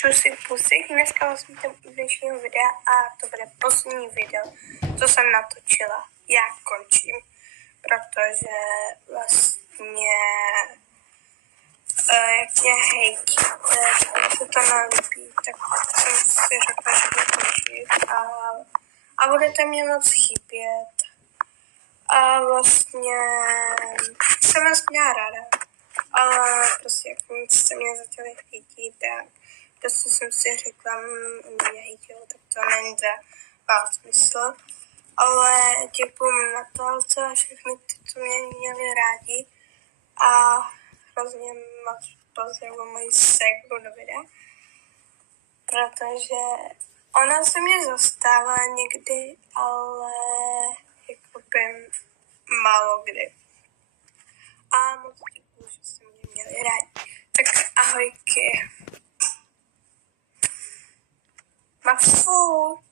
čusy pusy. Dneska vlastně dnešního videa a to bude poslední video, co jsem natočila. Já končím, protože vlastně jak mě hejtíte, tak se to nelíbí, tak jsem si řekla, že budu končit a budete mě moc chybět. A vlastně jsem vás měla ráda, ale prostě jak jste mě začali hejtit, tak prostě jsem si řekla, mě hejtilo, tak to není má smysl. Ale děkuji Natálce a všechny ty, co mě měli rádi a hrozně moc pozdravuji moji ségru do videa, protože ona se mě zastává někdy, ale jakoby málo kdy. A moc děkuji, že jste mě měli rádi. Tak ahojky. Mafu.